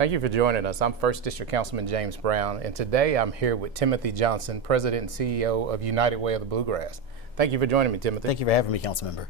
Thank you for joining us. I'm 1st District Councilman James Brown, and today I'm here with Timothy Johnson, President and CEO of United Way of the Bluegrass. Thank you for joining me, Timothy. Thank you for having me, Councilmember.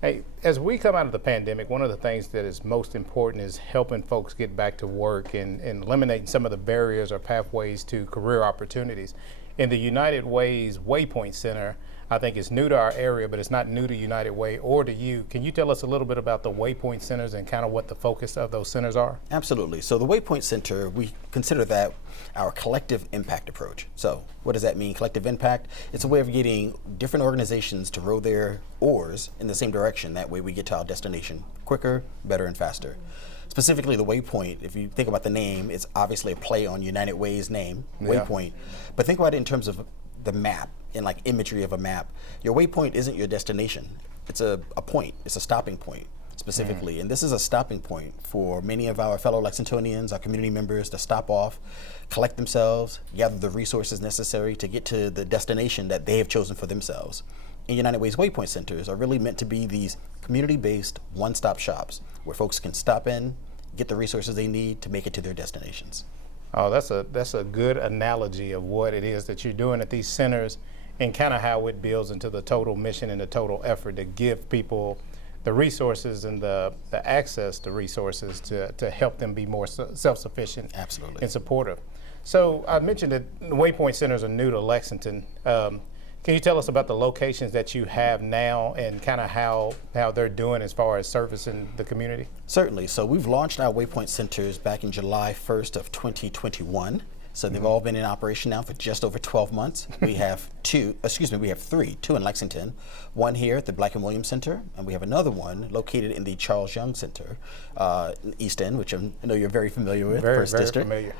Hey, as we come out of the pandemic, one of the things that is most important is helping folks get back to work and eliminating some of the barriers or pathways to career opportunities. In the United Way's Waypoint Center, I think it's new to our area, but it's not new to United Way or to you. Can you tell us a little bit about the Waypoint Centers and kind of what the focus of those centers are? Absolutely. So the Waypoint Center, we consider that our collective impact approach. So what does that mean, collective impact? It's a way of getting different organizations to row their oars in the same direction. That way we get to our destination quicker, better, and faster. Specifically the Waypoint, if you think about the name, it's obviously a play on United Way's name, Waypoint. But think about it in terms of the map and like imagery of a map. Your waypoint isn't your destination. It's a point. It's a stopping point specifically. And this is a stopping point for many of our fellow Lexingtonians, our community members to stop off, collect themselves, gather the resources necessary to get to the destination that they have chosen for themselves. And United Way's Waypoint Centers are really meant to be these community-based one-stop shops where folks can stop in, get the resources they need to make it to their destinations. Oh, that's a good analogy of what it is that you're doing at these centers and kind of how it builds into the total mission and the total effort to give people the resources and the access to resources to help them be more self-sufficient. Absolutely. And supportive. So I mentioned that the Waypoint Centers are new to Lexington. Can you tell us about the locations that you have now and kind of how they're doing as far as servicing the community? Certainly. So we've launched our Waypoint Centers back in July 1st of 2021. So they've all been in operation now for just over 12 months. We have two in Lexington, one here at the Black and Williams Center, and we have another one located in the Charles Young Center, in East End, which I know you're very familiar with, Very 1st District. Familiar.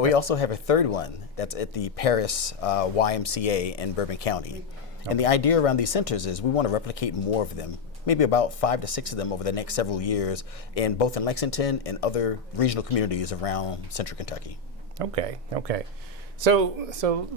We also have a third one that's at the Paris YMCA in Bourbon County. And the idea around these centers is we want to replicate more of them, maybe about 5 to 6 of them over the next several years, in both in Lexington and other regional communities around Central Kentucky. Okay. So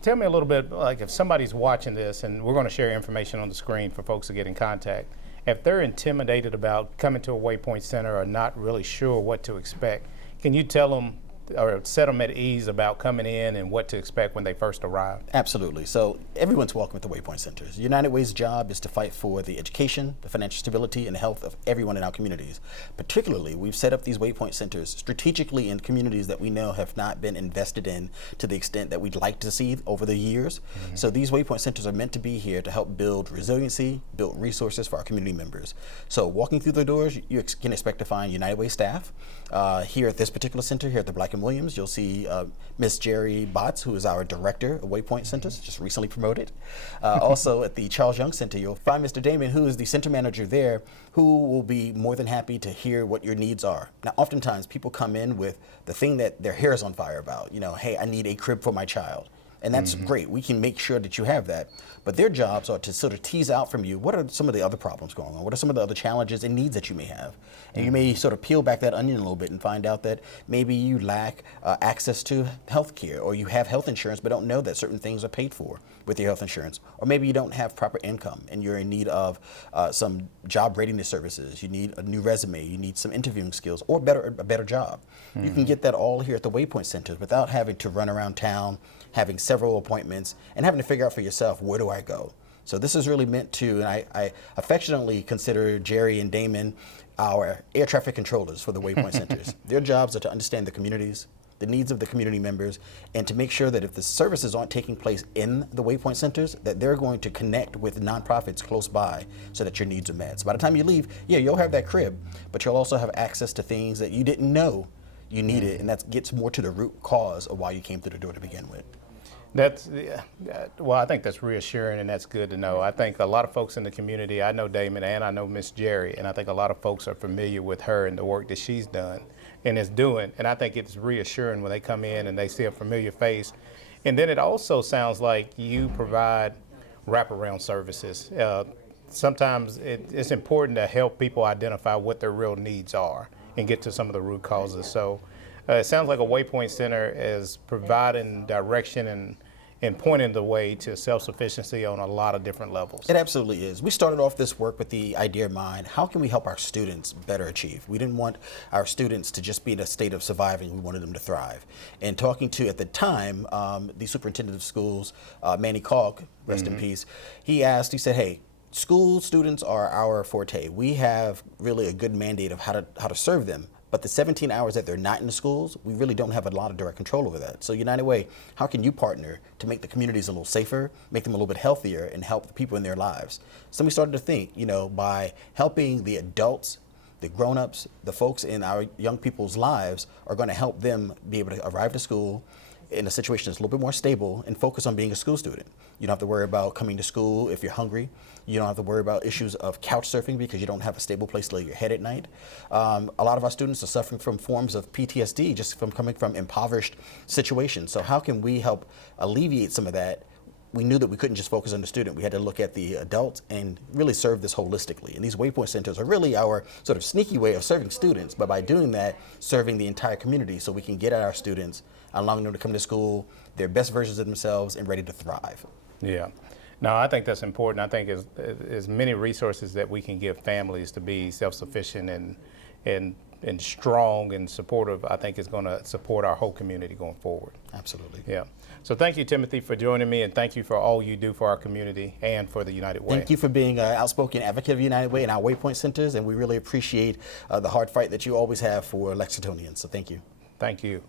tell me a little bit, like if somebody's watching this, and we're going to share information on the screen for folks to get in contact, if they're intimidated about coming to a Waypoint Center or not really sure what to expect, can you tell them or set them at ease about coming in and what to expect when they first arrive? Absolutely. So everyone's welcome at the Waypoint Centers. United Way's job is to fight for the education, the financial stability, and the health of everyone in our communities. Particularly, we've set up these Waypoint Centers strategically in communities that we know have not been invested in to the extent that we'd like to see over the years. So these Waypoint Centers are meant to be here to help build resiliency, build resources for our community members. So walking through the doors, you can expect to find United Way staff. Here at this particular center, here at the Black and Williams, you'll see Miss Jerry Botts, who is our director of Waypoint Centers, just recently promoted. Also at the Charles Young Center, you'll find Mr. Damon, who is the center manager there, who will be more than happy to hear what your needs are. Now, oftentimes people come in with the thing that their hair is on fire about. You know, hey, I need a crib for my child. And that's great. We can make sure that you have that. But their jobs are to sort of tease out from you what are some of the other problems going on? What are some of the other challenges and needs that you may have? And you may sort of peel back that onion a little bit and find out that maybe you lack access to health care, or you have health insurance but don't know that certain things are paid for with your health insurance. Or maybe you don't have proper income and you're in need of some job readiness services. You need a new resume, you need some interviewing skills, or a better job. You can get that all here at the Waypoint Centers without having to run around town, having several appointments, and having to figure out for yourself, where do I go? So this is really meant to, and I affectionately consider Jerry and Damon our air traffic controllers for the Waypoint Centers. Their jobs are to understand the communities, the needs of the community members, and to make sure that if the services aren't taking place in the Waypoint Centers, that they're going to connect with nonprofits close by so that your needs are met. So by the time you leave, yeah, you'll have that crib, but you'll also have access to things that you didn't know you needed, and that gets more to the root cause of why you came through the door to begin with. Well, I think that's reassuring, and that's good to know. I think a lot of folks in the community, I know Damon and I know Miss Jerry, and I think a lot of folks are familiar with her and the work that she's done and is doing. And I think it's reassuring when they come in and they see a familiar face. And then it also sounds like you provide wraparound services. Sometimes it's important to help people identify what their real needs are and get to some of the root causes. So it sounds like a Waypoint Center is providing direction and pointing the way to self-sufficiency on a lot of different levels. It absolutely is. We started off this work with the idea in mind, how can we help our students better achieve? We didn't want our students to just be in a state of surviving, we wanted them to thrive. And talking to, at the time, the superintendent of schools, Manny Kalk, rest in peace, he said, hey, school students are our forte. We have really a good mandate of how to serve them. But the 17 hours that they're not in the schools, we really don't have a lot of direct control over that. So United Way, how can you partner to make the communities a little safer, make them a little bit healthier, and help the people in their lives? So we started to think, by helping the adults, the grown-ups, the folks in our young people's lives are going to help them be able to arrive to school in a situation that's a little bit more stable and focus on being a school student. You don't have to worry about coming to school if you're hungry. You don't have to worry about issues of couch surfing because you don't have a stable place to lay your head at night. A lot of our students are suffering from forms of PTSD just from coming from impoverished situations. So how can we help alleviate some of that? We knew that we couldn't just focus on the student. We had to look at the adults and really serve this holistically. And these Waypoint centers are really our sort of sneaky way of serving students, but by doing that, serving the entire community so we can get at our students, allowing them to come to school, their best versions of themselves, and ready to thrive. Yeah. No, I think that's important. I think as many resources that we can give families to be self-sufficient and strong and supportive, I think is going to support our whole community going forward. Absolutely. Yeah. So thank you, Timothy, for joining me, and thank you for all you do for our community and for the United Way. Thank you for being an outspoken advocate of United Way and our Waypoint centers, and we really appreciate the hard fight that you always have for Lexingtonians. So thank you. Thank you.